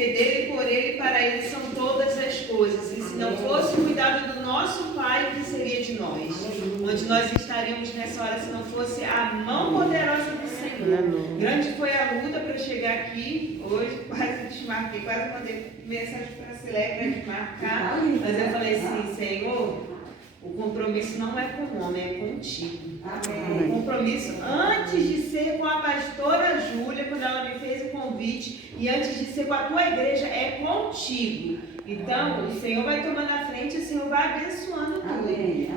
porque dele, por ele e para ele são todas as coisas. E se não fosse o cuidado do nosso Pai, o que seria de nós? Onde nós estaríamos nessa hora se não fosse a mão poderosa do Senhor? Grande foi a luta para chegar aqui. Hoje quase desmarquei, quase mandei mensagem para a Silé para desmarcar. Mas eu falei assim, Senhor, o compromisso não é com o homem, é contigo. O compromisso, antes de ser com a pastora Júlia, quando ela me fez o convite, e antes de ser com a tua igreja, é contigo. Então, o Senhor vai tomando a frente, o Senhor vai abençoando tudo.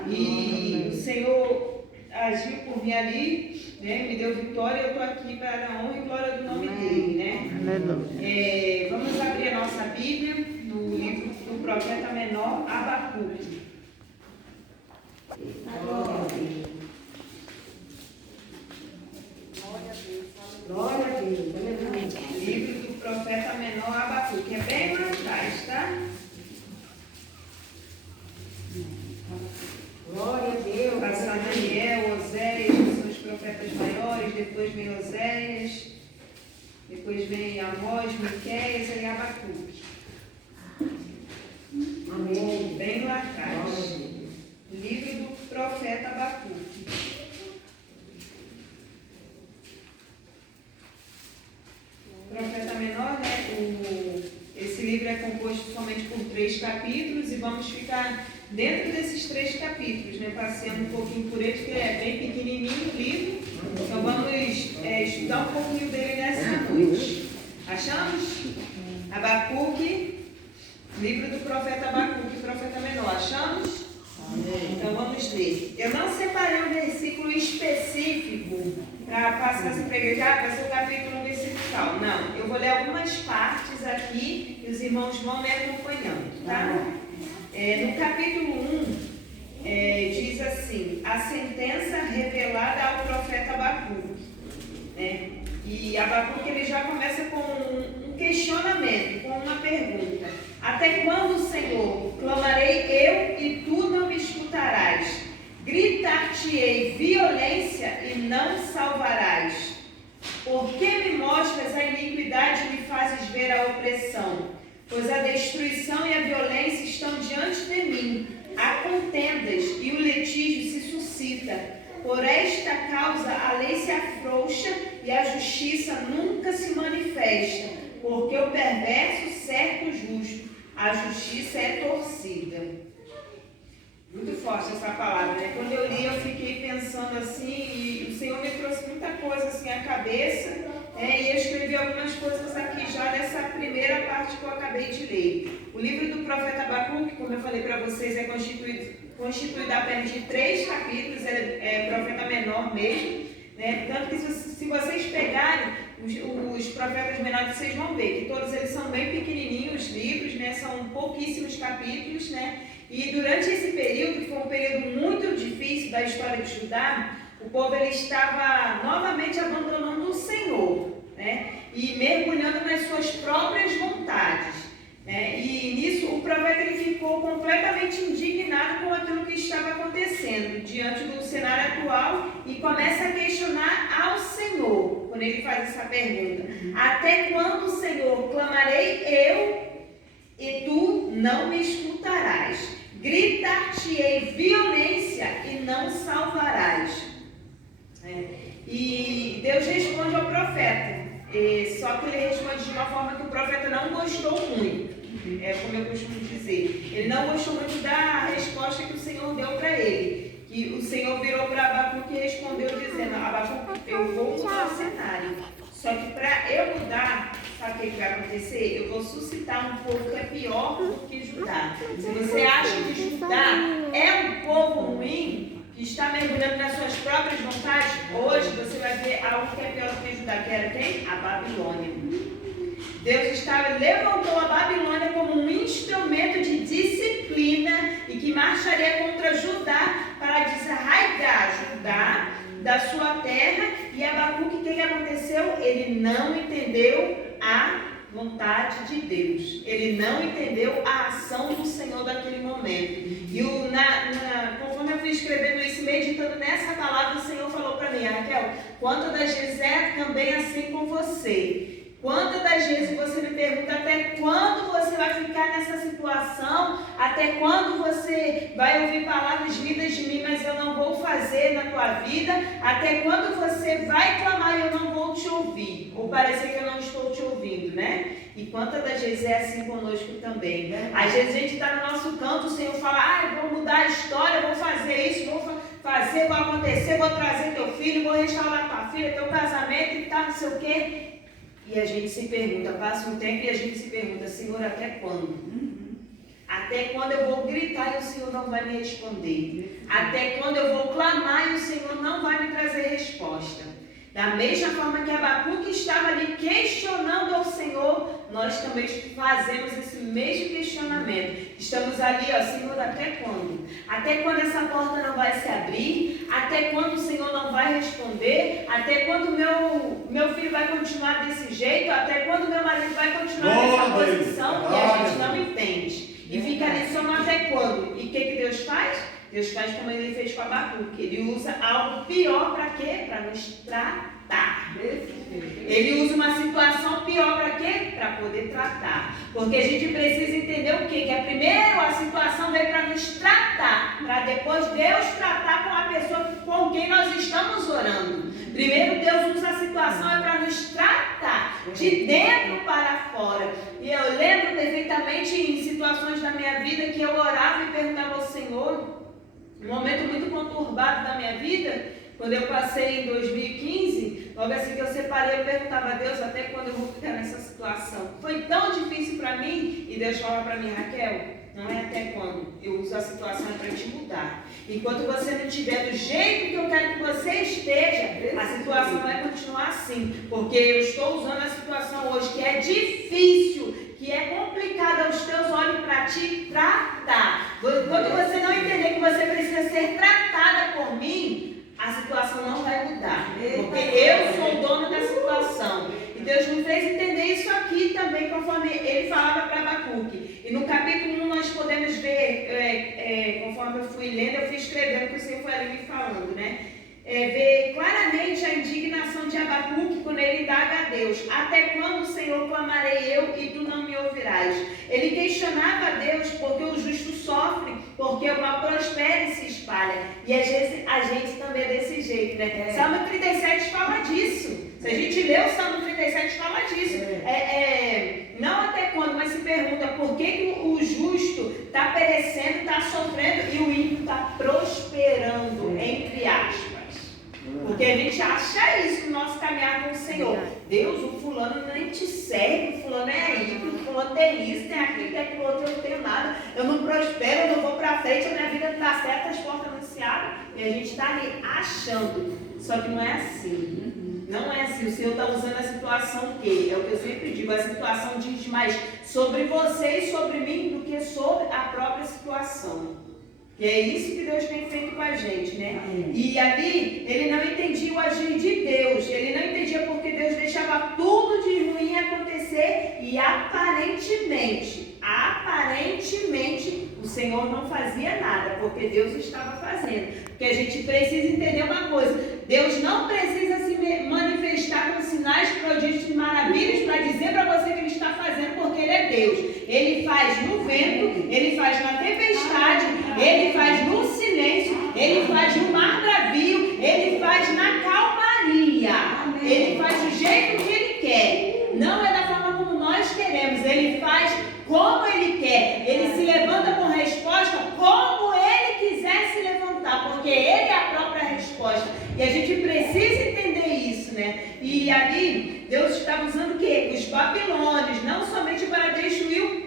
E o Senhor agiu por mim ali, né? Me deu vitória, eu estou aqui para a honra e glória do nome dele, né? Vamos abrir a nossa Bíblia no livro do profeta menor, Abacuque. Glória a Deus. Livro do profeta menor Abacuque, é bem lá atrás, tá? Glória a Deus. Passar Daniel, Oséias, que são os profetas maiores, depois vem Oséias, depois vem Amós, Miqueias e Abacuque. Amém. Bem lá atrás. Livro do profeta Abacuque. Profeta menor, né? Esse livro é composto somente por 3 capítulos e vamos ficar dentro desses 3 capítulos, né? Passeando um pouquinho por eles, que é bem pequenininho o livro. Então vamos estudar um pouquinho dele nessa noite. Achamos? Abacuque, livro do profeta Abacuque, profeta menor. Achamos? Então vamos ler. Eu não separei um versículo específico para passar essa pregar, vai ser o capítulo 1, versículo tal. Não, eu vou ler algumas partes aqui e os irmãos vão me acompanhando, tá? No capítulo 1, diz assim: a sentença revelada ao profeta Abacuque. Né? E Abacuque ele já começa com um questionamento, com uma pergunta: até quando, Senhor, clamarei eu e tu não me escutarás? Gritar-te-ei violência e não salvarás. Por que me mostras a iniquidade e me fazes ver a opressão? Pois a destruição e a violência estão diante de mim. Há contendas e o litígio se suscita. Por esta causa a lei se afrouxa e a justiça nunca se manifesta. Porque o perverso cerca o justo, a justiça é torcida. Muito forte essa palavra, né? Quando eu li, eu fiquei pensando assim, e o Senhor me trouxe muita coisa assim à cabeça, e eu escrevi algumas coisas aqui já nessa primeira parte que eu acabei de ler. O livro do profeta Abacuque, como eu falei para vocês, é constituído apenas de 3 capítulos, é profeta menor mesmo, né? Tanto que se vocês pegarem os profetas menores, vocês vão ver que todos eles são bem pequenininhos, os livros, né? São pouquíssimos capítulos, né? E durante esse período, que foi um período muito difícil da história de Judá, o povo ele estava novamente abandonando o Senhor, né? E mergulhando nas suas próprias vontades, né? E nisso o profeta ele ficou completamente indignado com aquilo que estava acontecendo diante do cenário atual e começa a questionar ao Senhor, quando ele faz essa pergunta: até quando, Senhor, clamarei eu e tu não me escutarás? Gritar-te-ei violência e não salvarás. E Deus responde ao profeta, só que ele responde de uma forma que o profeta não gostou muito, como eu costumo dizer. Ele não gostou muito da resposta que o Senhor deu para ele. Que o Senhor virou para Abacuque e respondeu dizendo: Abacuque, eu vou mudar o cenário. Só que para eu mudar, sabe o que vai acontecer? Eu vou suscitar um povo que é pior do que Judá. Se você acha que Judá é um povo ruim, que está mergulhando nas suas próprias vontades, hoje você vai ver algo que é pior do que Judá, que era quem? A Babilônia. Deus levantou a Babilônia como um instrumento de disciplina e que marcharia contra Judá para desarraigar Judá da sua terra. E Abacuque, o que aconteceu? Ele não entendeu a vontade de Deus. Ele não entendeu a ação do Senhor daquele momento. E conforme eu fui escrevendo isso, meditando nessa palavra, o Senhor falou para mim: Raquel, quantas das vezes é também assim com você? Quantas das vezes você me pergunta até nessa situação? Até quando você vai ouvir palavras vindas de mim, mas eu não vou fazer na tua vida? Até quando você vai clamar e eu não vou te ouvir? Ou parecer que eu não estou te ouvindo, né? E quantas das vezes é assim conosco também, né? Às vezes a gente está no nosso canto, o Senhor fala, eu vou mudar a história, vou fazer isso, vou fazer, vou acontecer, vou trazer teu filho, vou restaurar tua filha, teu casamento e tal, não sei o quê. E a gente se pergunta, passa um tempo e a gente se pergunta, Senhor, até quando? Até quando eu vou gritar e o Senhor não vai me responder? Até quando eu vou clamar e o Senhor não vai me trazer resposta? Da mesma forma que Abacuque estava ali questionando ao Senhor, nós também fazemos esse mesmo questionamento. Estamos ali, Senhor, até quando? Até quando essa porta não vai se abrir? Até quando o Senhor não vai responder? Até quando meu filho vai continuar desse jeito? Até quando meu marido vai continuar nessa posição? E a gente não entende. E fica ali só no até quando. E o que Deus faz? Deus faz como ele fez com Abacuque. Ele usa algo pior para quê? Para nos tratar. Ele usa uma situação pior para quê? Para poder tratar. Porque a gente precisa entender o quê? Que primeiro a situação veio para nos tratar. Para depois Deus tratar com a pessoa com quem nós estamos orando. Primeiro Deus usa a situação para nos tratar. De dentro para fora. E eu lembro perfeitamente em situações da minha vida que eu orava e perguntava ao Senhor. Um momento muito conturbado da minha vida, quando eu passei em 2015, logo assim que eu separei, eu perguntava a Deus até quando eu vou ficar nessa situação. Foi tão difícil para mim, e Deus fala para mim, Raquel, não é até quando, eu uso a situação para te mudar. Enquanto você não estiver do jeito que eu quero que você esteja, a situação vai continuar assim, porque eu estou usando a situação hoje que é difícil, que é complicada aos teus olhos para te tratar. Quando você não entender que você precisa ser tratada por mim, a situação não vai mudar. Porque eu sou o dono da situação. E Deus me fez entender isso aqui também, conforme ele falava para Abacuque. E no capítulo 1 nós podemos ver, conforme eu fui lendo, eu fui escrevendo, que o Senhor foi ali me falando, né? Ver claramente a indignação de Abacuque quando ele indaga a Deus. Até quando, Senhor, clamarei eu e tu não me ouvirás? Ele questionava a Deus porque o justo sofre, porque o mal prospera e se espalha. E às vezes a gente também é desse jeito, né? Salmo 37 fala disso. Se a gente lê o Salmo 37, fala disso. Não até quando, mas se pergunta por que o justo está perecendo, está sofrendo e o ímpio está prosperando, entre aspas. Porque a gente acha isso no nosso caminhar com o Senhor. Deus, o fulano nem te serve, o fulano é ímpio, o fulano tem isso, tem aquilo, tem aquilo outro, eu não tenho nada, eu não prospero, eu não vou para frente, a minha vida não está certa, as portas não se abrem. E a gente está ali achando, só que não é assim. Não é assim, o Senhor está usando a situação que é o que eu sempre digo, a situação diz mais sobre você e sobre mim do que sobre a própria situação. E é isso que Deus tem feito com a gente, né? E ali, ele não entendia o agir de Deus, ele não entendia porque Deus deixava tudo de ruim acontecer e aparentemente, o Senhor não fazia nada, porque Deus estava fazendo. Porque a gente precisa entender uma coisa, Deus não precisa se manifestar com sinais, prodígios e maravilhas para dizer para você que Ele está fazendo, porque Ele é Deus. Ele faz no vento, Ele faz na tempestade, Ele faz no silêncio, Ele faz no mar bravio, Ele faz na calmaria. Ele faz do jeito que Ele quer. Não é da forma como nós queremos. Ele faz como Ele quer. Ele se levanta com resposta como Ele quiser se levantar, porque Ele é a própria resposta. E a gente precisa entender isso, né? E ali, Deus estava usando o quê? Os babilônios, não somente para destruir o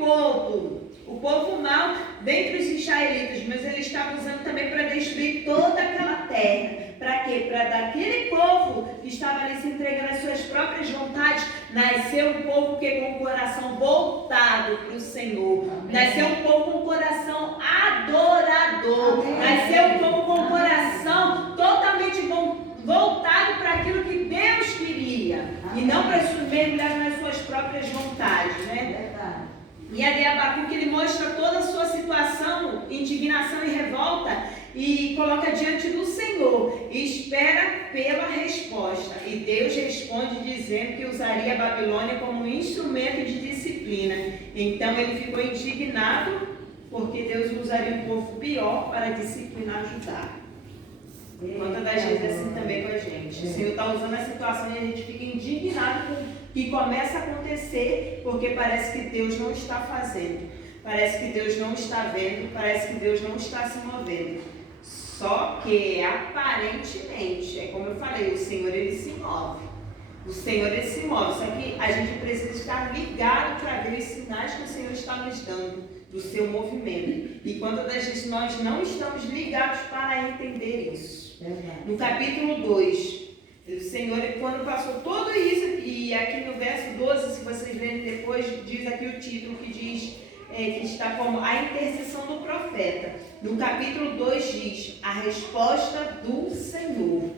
povo mau dentre os israelitas, mas Ele estava usando também para destruir toda aquela terra. Para quê? Para daquele povo que estava ali se entregando às suas próprias vontades, nasceu um povo que com o coração voltado para o Senhor. Nasceu um povo com o coração adorador. Nasceu um povo com o coração totalmente voltado para aquilo que Deus queria. E não para mergulhar nas suas próprias vontades, né? E ali Abacuque, ele mostra toda a sua situação, indignação e revolta, e coloca diante do Senhor, e espera pela resposta. E Deus responde dizendo que usaria a Babilônia como um instrumento de disciplina disciplina. Então ele ficou indignado porque Deus usaria um povo pior para disciplinar Judá. Quantas das vezes é assim também com a gente. O Senhor está usando a situação e a gente fica indignado com o que começa a acontecer, porque parece que Deus não está fazendo, parece que Deus não está vendo, parece que Deus não está se movendo. Só que aparentemente, é como eu falei, o Senhor ele se move. O Senhor ele se move. Só que a gente precisa estar ligado para ver os sinais que o Senhor está nos dando do seu movimento. E quantas das vezes nós não estamos ligados para entender isso. No capítulo 2, o Senhor, quando passou tudo isso, e aqui no verso 12, se vocês lerem depois, diz aqui o título que diz que está como a intercessão do profeta. No capítulo 2 diz a resposta do Senhor.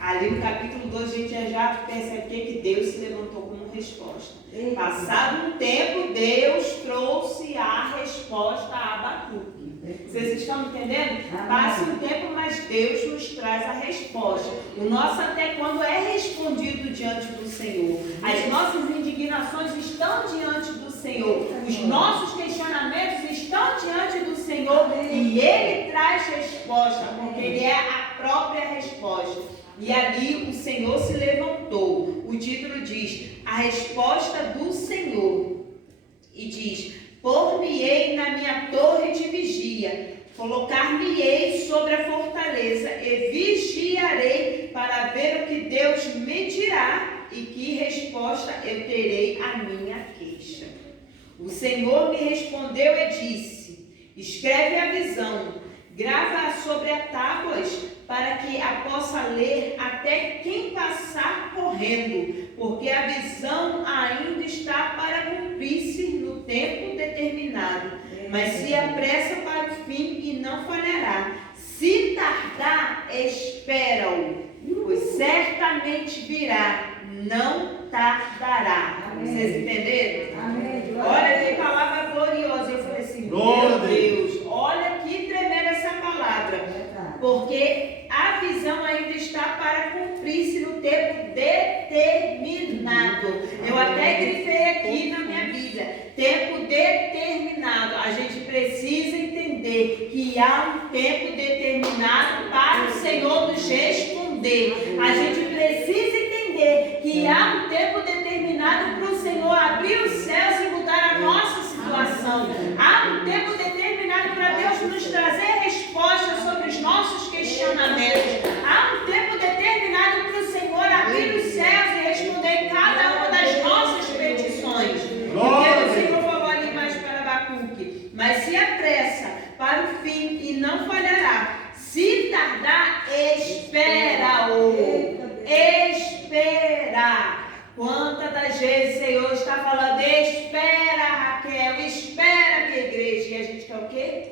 Ali no capítulo 2 a gente já percebe que Deus se levantou como resposta. Passado um tempo, Deus trouxe a resposta a Abacuque. Vocês estão entendendo? Passa um tempo, mas Deus nos traz a resposta. O nosso até quando é respondido diante do Senhor. As nossas indignações estão diante do Senhor. Os nossos questionamentos estão diante do Senhor. E Ele traz resposta, porque Ele é a própria resposta. E ali o Senhor se levantou. O título diz, a resposta do Senhor. E diz, pôr-me-ei na minha torre de vigia, colocar-me-ei sobre a fortaleza e vigiarei para ver o que Deus me dirá e que resposta eu terei à minha queixa. O Senhor me respondeu e disse, escreve a visão, grava-a sobre a tábuas, para que a possa ler até quem passar correndo, porque a visão ainda está para cumprir-se no tempo determinado. Mas se apressa para o fim e não falhará. Se tardar, espera-o, pois certamente virá, não tardará. Vocês entenderam? Amém. Olha que palavra gloriosa. Eu falei assim, meu Deus, olha que tremenda essa palavra. Porque a visão ainda está para cumprir-se no tempo determinado. Eu até grifei aqui na minha Bíblia, tempo determinado. A gente precisa entender que há um tempo determinado para o Senhor nos responder. A gente precisa entender que há um tempo determinado para o Senhor abrir os céus e mudar a nossa situação. Há um tempo determinado para Deus nos trazer respostas sobre os nossos questionamentos. Há um tempo determinado para o Senhor abrir os céus e responder cada uma das nossas petições. Porque o Senhor falou ali mais para Abacuque, mas se apressa para o fim e não falhará. Se tardar, espera-o. Espera. Quantas das vezes o Senhor está falando, espera, Raquel, espera, minha igreja. E a gente quer o quê?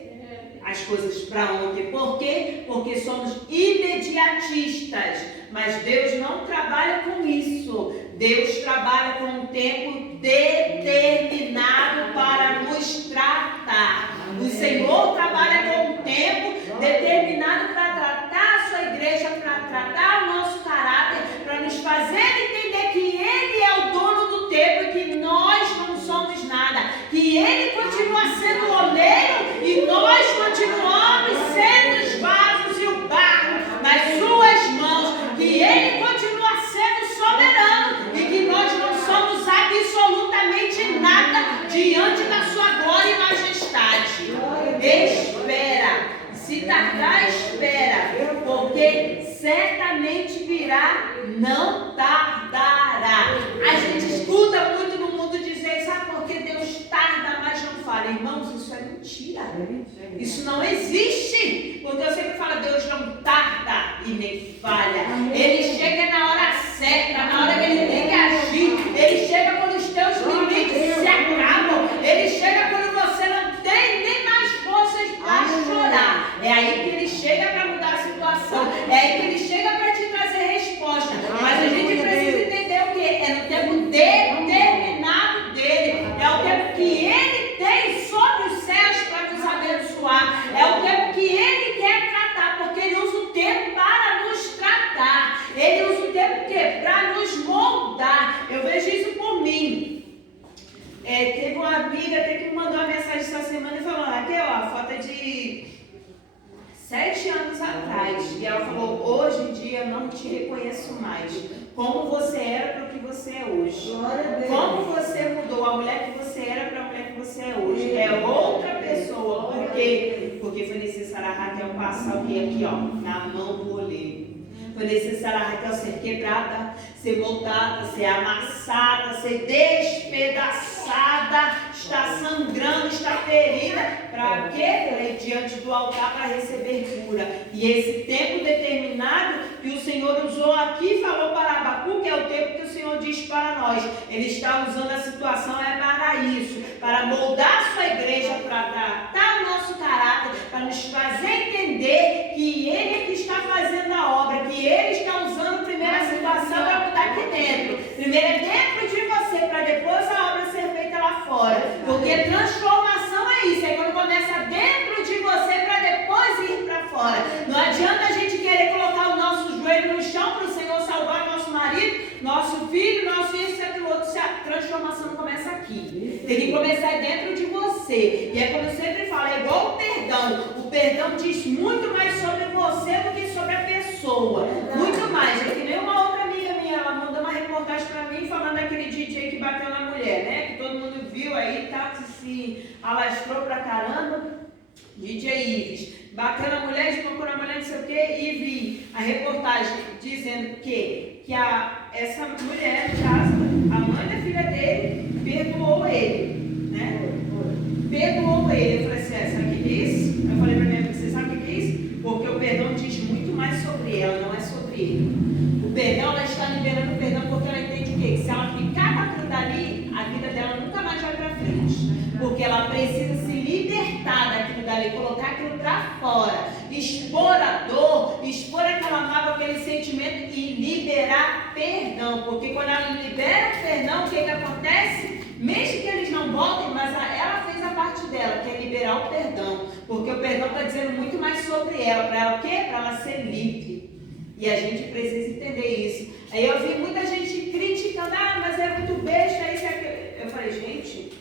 As coisas para ontem. Por quê? Porque somos imediatistas. Mas Deus não trabalha com isso. Deus trabalha com um tempo determinado para nos tratar. O Senhor trabalha com um tempo determinado para tratar a sua igreja, para tratar o nosso caráter, para nos fazer entender que Ele é o dono do tempo e que nós não somos nada. Que Ele continua sendo o oleiro e nós continuamos sendo os vasos e o barro nas suas mãos. Que Ele continua sendo soberano e que nós não somos absolutamente nada diante da sua glória e majestade. Espera. Se tardar, espera, porque certamente virá, não tardará. A gente escuta muito no mundo dizer, sabe por que Deus tarda, mas não fala? Irmãos, isso é mentira. Isso não existe. Porque eu sempre falo, Deus não tarda e nem falha. Ele chega na hora certa, na hora que Ele tem que agir. Ele chega quando os teus limites se acabam. Ele chega quando você não tem nem mais forças para chorar. É aí que Ele chega para mudar a situação. É aí que Ele chega para te trazer resposta. Mas a gente precisa entender o quê? É no tempo determinado dEle. É o tempo que Ele tem sobre os céus para nos abençoar. É o tempo que Ele quer tratar, porque Ele usa o tempo para nos tratar. Ele Teve uma amiga até que me mandou uma mensagem essa semana e falou: Raquel, a foto é de 7 anos atrás. E ela falou: hoje em dia eu não te reconheço mais. Como você era para o que você é hoje. Como você mudou. A mulher que você era para a mulher que você é hoje. É outra pessoa. Por quê? Porque foi necessário a Raquel passar o que aqui, ó, na mão do oleiro. Foi necessário a Raquel ser quebrada, ser voltada, ser amassada, ser despedaçada, estar sangrando, estar ferida. Para quê? Para ir diante do altar para receber cura. E esse tempo determinado que o Senhor usou aqui, falou para Abacuque, é o tempo que o Senhor diz para nós. Ele está usando a situação para isso, para moldar a sua igreja, para tratar o nosso caráter, para nos fazer entender que Ele é que está fazendo a obra, que Ele está usando primeiro a situação para mudar aqui dentro. Primeiro é dentro de você, para depois a obra ser feita lá fora. Porque transformação é isso, é quando começa dentro de você para depois ir para fora. Não adianta a gente querer colocar o nosso joelho no chão para o Senhor salvar nosso marido, nosso filho, nosso isso e aquilo outro, se a transformação não começa aqui. Tem que começar dentro de você. E é como eu sempre falo, é igual o perdão. O perdão diz muito mais sobre você do que sobre a pessoa. Muito mais. É que nem uma outra amiga minha, ela mandou uma reportagem para mim falando daquele DJ que bateu na mulher, né? Que todo mundo viu aí, tá? Se alastrou pra caramba. DJ Ives. Bateu na mulher, espancou na mulher, não sei o que, e vi a reportagem dizendo que essa mulher, no caso, a mãe da filha dele, perdoou ele, né? Perdoou ele. Eu falei assim, sabe o que diz? Eu falei pra minha amiga, você sabe o que diz? Porque o perdão diz muito mais sobre ela, não é sobre ele. O perdão, ela está liberando o perdão porque ela entende o quê? Que se ela ficar com aquilo dali, a vida dela nunca mais vai pra frente. Porque ela precisa se libertar daquilo dali, colocar aquilo pra fora, expor a dor, expor aquela mágoa, aquele sentimento e liberar perdão. Porque quando ela libera o perdão, o que acontece? Mesmo que eles não voltem, mas ela fez a parte dela, que é liberar o perdão. Porque o perdão está dizendo muito mais sobre ela. Para ela o quê? Para ela ser livre. E a gente precisa entender isso. Aí eu vi muita gente criticando, mas é muito besta, isso e aquilo. Eu falei, gente,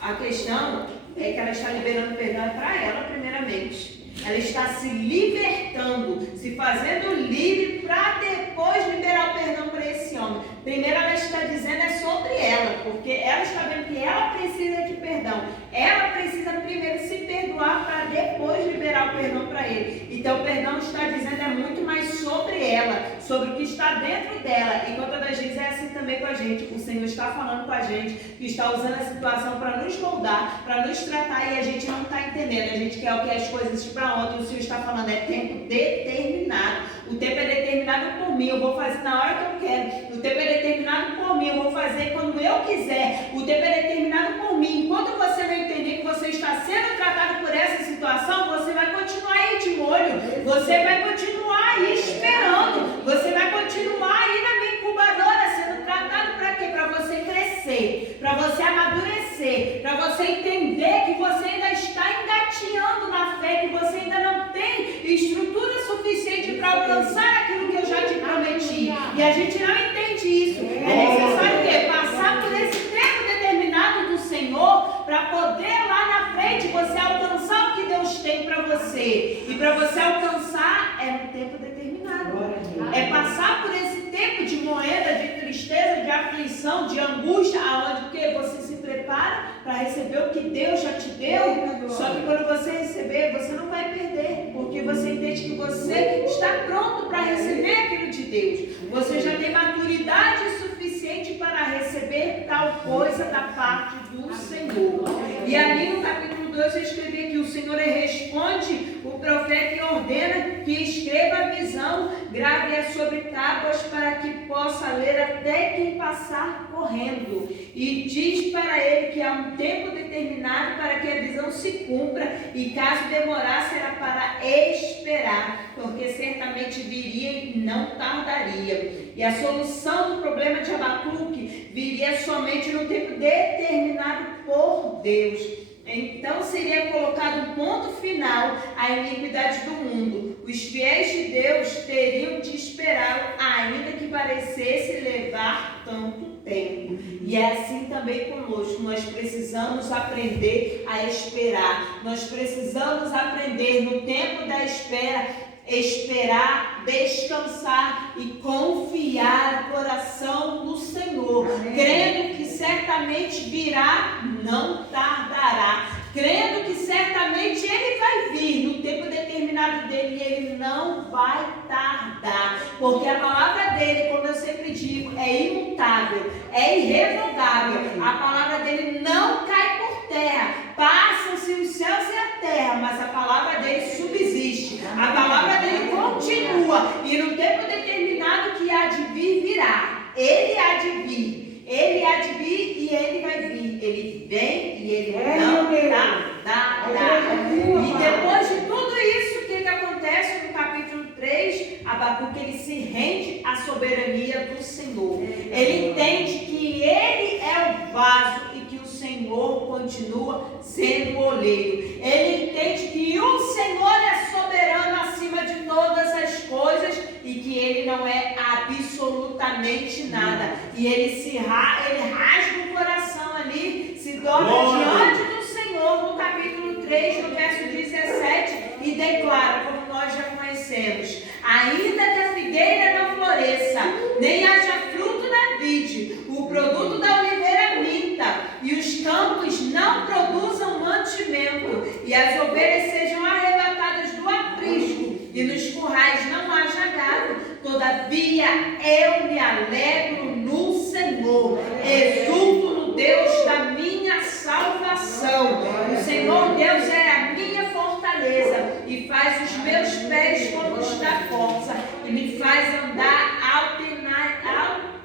a questão é que ela está liberando perdão para ela primeiramente. Ela está se libertando, se fazendo livre para depois liberar o perdão para esse homem. Primeiro ela está dizendo sobre ela, porque ela está vendo que ela precisa de perdão. Ela precisa primeiro se perdoar para depois liberar o perdão para ele. Então o perdão está dizendo muito mais sobre ela, sobre o que está dentro dela. E quantas das vezes é assim também com a gente. O Senhor está falando com a gente, que está usando a situação para nos moldar, para nos tratar, e a gente não está entendendo. A gente quer o que as coisas para ontem. O Senhor está falando, é tempo determinado. O tempo é determinado por mim, eu vou fazer na hora que eu quero. O tempo é determinado por mim, eu vou fazer quando eu quiser. O tempo é determinado por mim. Enquanto você não entender que você está sendo tratado por essa situação, você vai continuar aí de molho. Você vai continuar aí esperando. Você vai continuar aí na minha incubadora, sendo tratado para quê? Para você crescer, para você amadurecer, para você entender que você ainda está engatinhando na fé, que você ainda não tem estrutura suficiente para alcançar aquilo que eu já te prometi. E a gente não entende isso. É necessário o quê? Passar por esse tempo determinado do Senhor para poder lá na frente você alcançar o que Deus tem para você. E para você alcançar é um tempo determinado. É passar por esse tempo de moeda, de tristeza, de aflição, de angústia, aonde que você se prepara para receber o que Deus já te deu. Só que quando você receber, você não vai perder, porque você entende que você está pronto para receber aquilo de Deus. Você já tem maturidade suficiente para receber tal coisa da parte do Senhor. E ali no capítulo 2 eu escrevi que o Senhor responde o profeta e ordena que escreva a visão, grave-a sobre tábuas para que possa ler até quem passar correndo. E diz para ele que há um tempo determinado para que a visão se cumpra, e caso demorar será para esperar, porque certamente viria e não tardaria. E a solução do problema de Abacuque viria somente no tempo determinado por Deus. Então seria colocado um ponto final à iniquidade do mundo. Os fiéis de Deus teriam de esperá-lo, ainda que parecesse levar tanto tempo. tempo. E é assim também conosco. Nós precisamos aprender a esperar. Nós precisamos aprender no tempo da espera, esperar, descansar e confiar o coração no Senhor. Amém. Crendo que certamente virá, não tardará. Crendo que certamente Ele vai vir no tempo determinado dele e Ele não vai tardar. Porque a palavra dele, como eu sempre digo, é imutável, é irrevogável. A palavra dele não cai por terra. Passam-se os céus e a terra, mas a palavra dele subsiste. A palavra dele continua. E no tempo determinado que há de vir, virá. Ele há de vir. Ele há de vir e ele vai vir. Ele vem e ele não tardará. E depois de tudo isso, o que acontece no capítulo 3? Abacuque, ele se rende à soberania do Senhor. Ele entende que ele é o vaso e que o Senhor continua sendo o oleiro. Ele entende que o Senhor é soberano acima de todas as coisas e que ele não é absolutamente nada. E ele rasga o coração ali, se dobra diante do Senhor no capítulo 3, no verso 17, e declara, como nós já conhecemos: ainda que a figueira não floresça, nem haja fruto na vide, o produto da oliveira minta, e os campos não produzam mantimento, e as ovelhas sejam arrebatadas do aprisco, e nos currais não haja gado, todavia eu me alegro no Senhor, exulto no Deus da minha salvação. O Senhor Deus é a minha fortaleza e faz os meus pés como os da força e me faz andar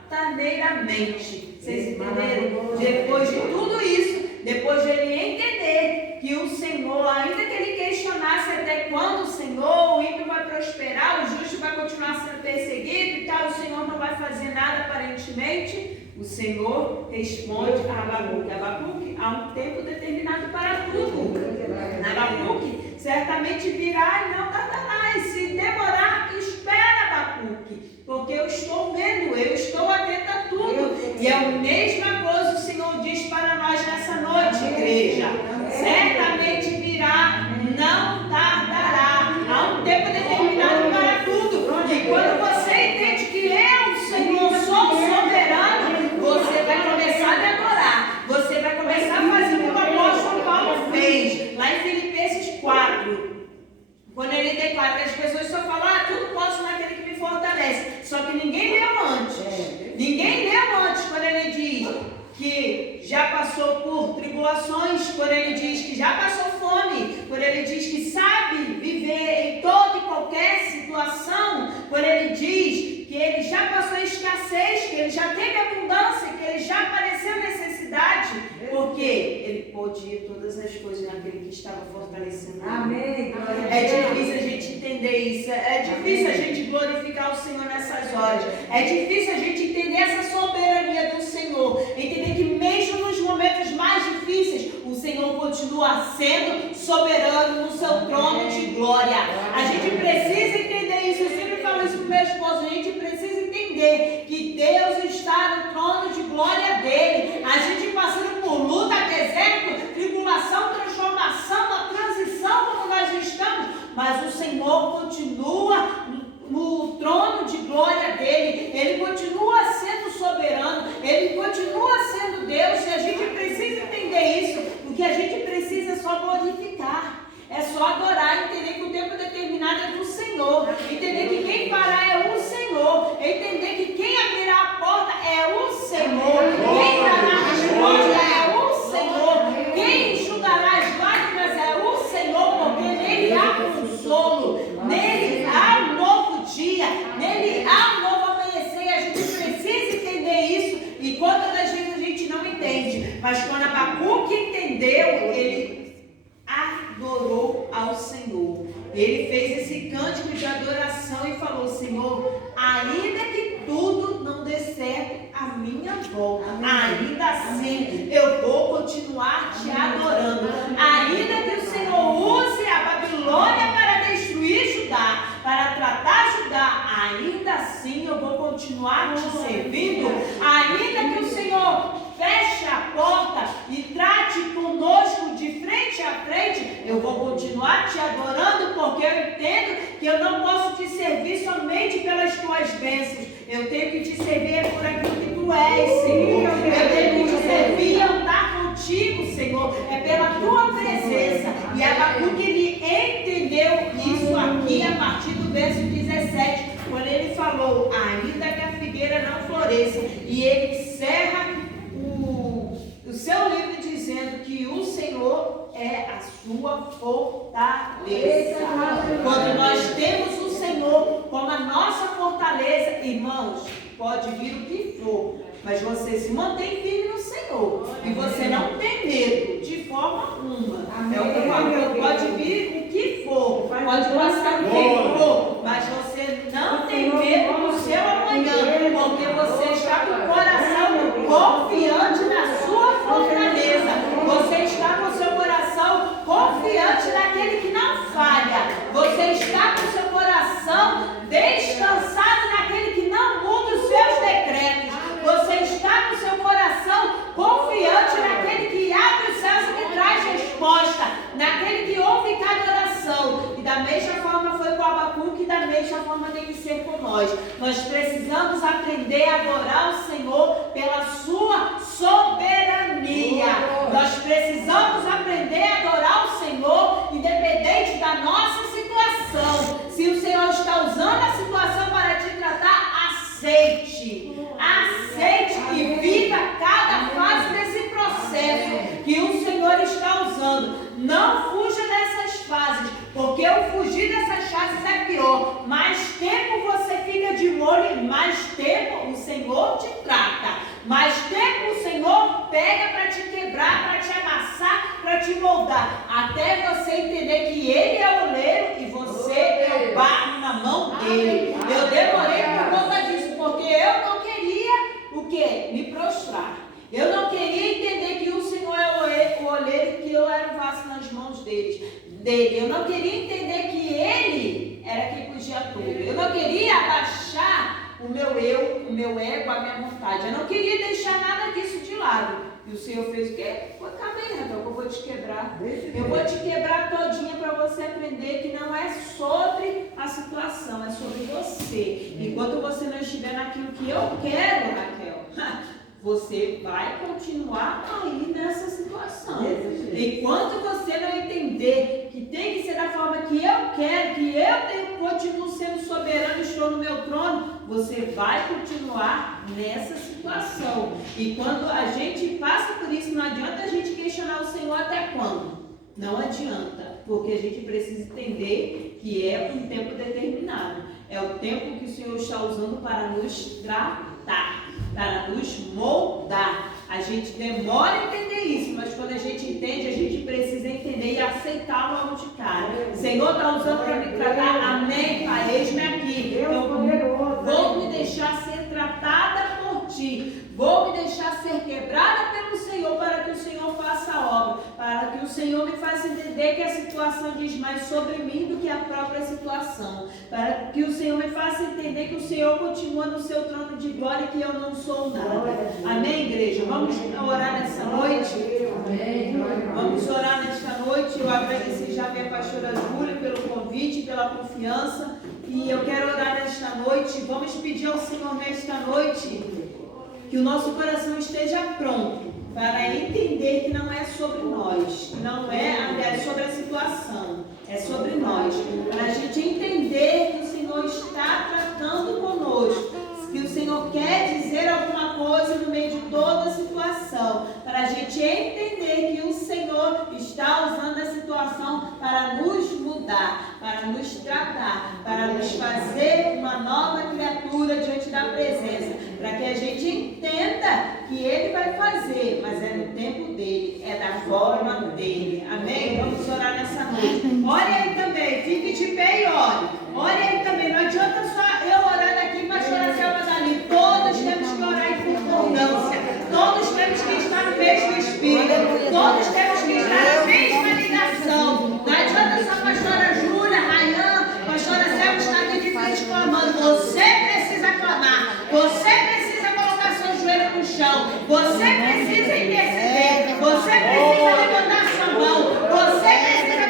altaneiramente. Vocês entenderam? Depois de tudo isso, depois de ele entender que o Senhor, ainda que ele questionasse até quando o Senhor, o ímpio vai prosperar, o justo vai continuar sendo perseguido e tal, o Senhor não vai fazer nada aparentemente, o Senhor responde a Abacuque: Abacuque, há um tempo determinado para tudo. Abacuque, certamente virá e não tardará, e se demorar, espera, Abacuque, porque eu estou vendo, eu estou atento a tudo. E é a mesma coisa o Senhor diz para nós nessa noite, igreja. Certamente virá, não tardará. Há um tempo determinado para tudo. E quando você entende que eu, Senhor, sou soberano, você vai começar a adorar. Você vai começar a fazer o que o apóstolo Paulo fez, lá em Filipenses 4. Quando ele declara que as pessoas só falam: tudo posso naquele que me fortalece. Só que ninguém leu antes. Ninguém leu antes quando ele diz que já passou por tribulações, quando ele diz que já passou fome, quando ele diz que sabe viver em toda e qualquer situação, quando ele diz que ele já passou escassez, que ele já teve abundância, que ele já padeceu necessidade, porque ele podia todas as coisas naquele que estava fortalecendo. Amém. É difícil a gente entender isso, é difícil a gente glorificar o Senhor nessas horas, é difícil a gente entender essa soberania do Senhor, entender que mesmo nos momentos mais difíceis, o Senhor continua sendo soberano no seu trono de glória. A gente precisa entender isso. Eu sempre falo isso para o meu esposo: a gente precisa entender que Deus está no trono de glória dele. A gente passando por luta, deserto, tribulação, transformação, a transição como nós estamos, mas o Senhor continua no trono de glória dele. Ele continua sendo soberano, ele continua sendo Deus, e a gente precisa entender isso. O que a gente precisa é só glorificar, é só adorar, entender que o tempo determinado é do Senhor, entender que quem fará é o Senhor, entender que quem abrirá a porta é o Senhor, quem dará a resposta é o Senhor, quem enxugará as lágrimas é o Senhor, porque nele há consolo, nele há um novo dia, nele há um novo amanhecer, e a gente precisa entender isso. E quantas das vezes a gente não entende, mas quando Abacuque entendeu, ele adorou ao Senhor. Ele fez esse cântico de adoração e falou: Senhor, ainda que tudo não dê certo à minha volta, ainda assim eu vou continuar te adorando. Ainda que o Senhor use a Babilônia para destruir Judá, para tratar Judá, ainda assim eu vou continuar te servindo. Ainda que o Senhor Eu vou continuar te adorando porque eu entendo que eu não posso te servir somente pelas tuas bênçãos. Eu tenho que te servir por aquilo que tu és, Senhor. Eu tenho que te servir e andar contigo, Senhor. É pela tua presença. E Abacuque, ele entendeu isso aqui a partir do verso 17, quando ele falou, ainda que a figueira não floresça. E ele encerra o seu livro dizendo que o Senhor é a sua fortaleza. Quando nós temos o Senhor como a nossa fortaleza, irmãos, pode vir o que for, mas você se mantém firme no Senhor. E você não tem medo de forma alguma. É o que eu falo, pode vir o que for, pode passar o que for, mas você não tem medo do seu amanhã, porque você está com o coração confiante na sua fortaleza. Você está com o seu coração confiante naquele que não falha. Você está com o seu coração descansado naquele que não muda os seus decretos. Você está com o seu coração confiante naquele que abre os céus e que traz resposta, naquele que ouve cada oração. E da mesma forma foi com Abacuque e da mesma forma tem que ser com nós. Nós precisamos aprender a adorar o Senhor pela sua soberania. Nós precisamos aprender a adorar o Senhor independente da nossa situação. Se o Senhor está usando a situação para te tratar, aceite. Aceite e viva cada fase desse processo que o Senhor está usando. Não fuja dessas fases, porque o fugir dessas fases é pior. Mais tempo você fica de molho e mais tempo o Senhor te trata. Mais tempo o Senhor pega para te quebrar, para te amassar, para te moldar. Até você entender que Ele é o oleiro e você é o barro na mão dele. Eu demorei por conta disso, porque eu não queria o quê? Me prostrar. Eu não queria entender que o Senhor é o oleiro e que eu era o vaso nas mãos dele. Eu não queria entender que Ele era quem podia tudo. Eu não queria abaixar o meu eu, o meu ego, a minha vontade. Eu não queria deixar nada disso de lado. E o Senhor fez o quê? Acabei, Raquel, que eu vou te quebrar. Eu vou te quebrar todinha para você aprender que não é sobre a situação, é sobre você. Enquanto você não estiver naquilo que eu quero, Raquel, você vai continuar aí nessa situação. Enquanto você não entender que tem que ser da forma que eu quero, que eu continuo sendo soberano, estou no meu trono, você vai continuar nessa situação. E quando a gente passa por isso, não adianta a gente questionar o Senhor até quando. Não adianta, porque a gente precisa entender que é um tempo determinado. É o tempo que o Senhor está usando para nos tratar, para nos moldar. A gente demora a entender isso, mas quando a gente entende, a gente precisa entender e aceitá-lo logo de cara. O Senhor está usando para me tratar, amém, Pai, eis-me aqui. Eu vou me deixar ser tratada por Ti. Vou me deixar ser quebrada pelo Senhor para que o Senhor faça a obra, para que o Senhor me faça entender que a situação diz mais sobre mim do que a própria situação, para que o Senhor me faça entender que o Senhor continua no seu trono de glória e que eu não sou nada. Amém, igreja? Vamos orar nessa noite? Vamos orar nesta noite. Eu agradeci já a minha pastora Júlia pelo convite, pela confiança, e eu quero orar nesta noite. Vamos pedir ao Senhor nesta noite que o nosso coração esteja pronto para entender que não é sobre nós, que não é, aliás, sobre a situação, é sobre nós. Para a gente entender que o Senhor está tratando conosco, que o Senhor quer dizer alguma coisa no meio de toda a situação, para a gente entender que o Senhor está usando a situação para nos mudar, para nos tratar, para nos fazer uma nova criatura diante da presença, para que a gente entenda que Ele vai fazer, mas é no tempo dele, é da forma dele. Amém? Vamos orar nessa noite. Ore aí também, fique de pé e ore. Ore aí também, não adianta só eu orar daqui, pastora Selma dali. Todos temos que orar em concordância. Todos temos que estar no mesmo espírito. Todos temos que estar na mesma ligação. Não adianta só a pastora Júlia, Rayan, pastora Selma estar aqui de frente clamando. Você precisa clamar. Você precisa colocar seu joelho no chão. Você precisa interceder. Você precisa levantar sua mão. Você precisa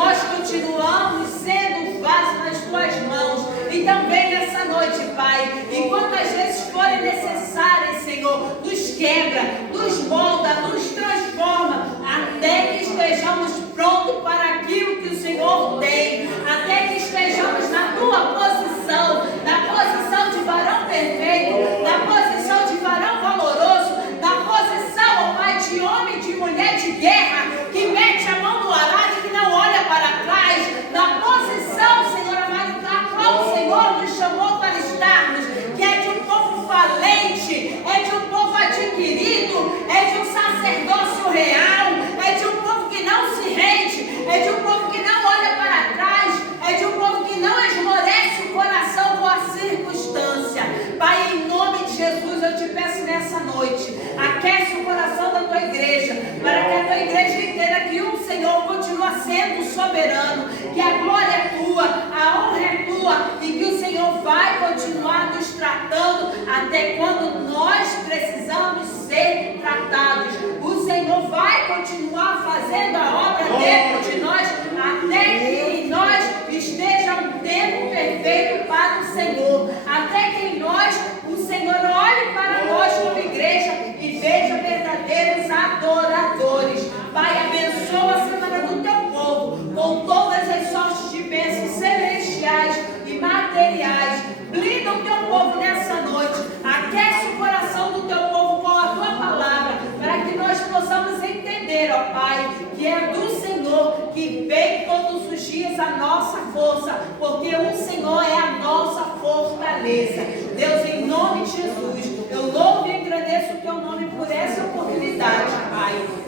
nós continuamos sendo vasos nas tuas mãos. Então vem nessa noite, Pai, e quantas vezes forem necessárias, Senhor, nos quebra, nos molda, nos transforma, até que estejamos prontos para aquilo que o Senhor tem, até que estejamos na tua posição, na posição de varão perfeito, na posição de varão valoroso, na posição, ó Pai, de homem, de mulher de guerra, que mete a mão no arado e que não olha para trás, na posição, Senhor amado, na qual o Senhor nos chamou para estarmos, que é de um povo valente, é de um povo adquirido, é de um sacerdócio real, é de um povo que não se rende, é de um povo que não olha para trás, é de um povo que não esmorece o coração com a circunstância. Pai, em nome de Jesus, eu te peço nessa noite, aquece o coração da tua igreja, para que a tua igreja entenda que o Senhor continua sendo soberano, que a glória é tua, a honra é tua, e que o Senhor vai continuar nos tratando até quando nós precisamos ser tratados. O Senhor vai continuar fazendo a obra dentro de nós, até que em nós esteja um tempo perfeito para o Senhor, até que em nós o Senhor olhe para nós como igreja e veja verdadeiros adoradores. Pai, abençoa a semana do teu povo com todas as sortes de bênçãos celestiais e materiais. Blinda o teu povo nessa noite, aquece o coração do teu povo com a tua palavra, para que nós possamos entender, ó Pai, que é do Senhor que vem todos os dias a nossa força, porque o Senhor é a nossa fortaleza. Deus, em nome de Jesus, eu louvo e agradeço o teu nome por essa oportunidade, Pai.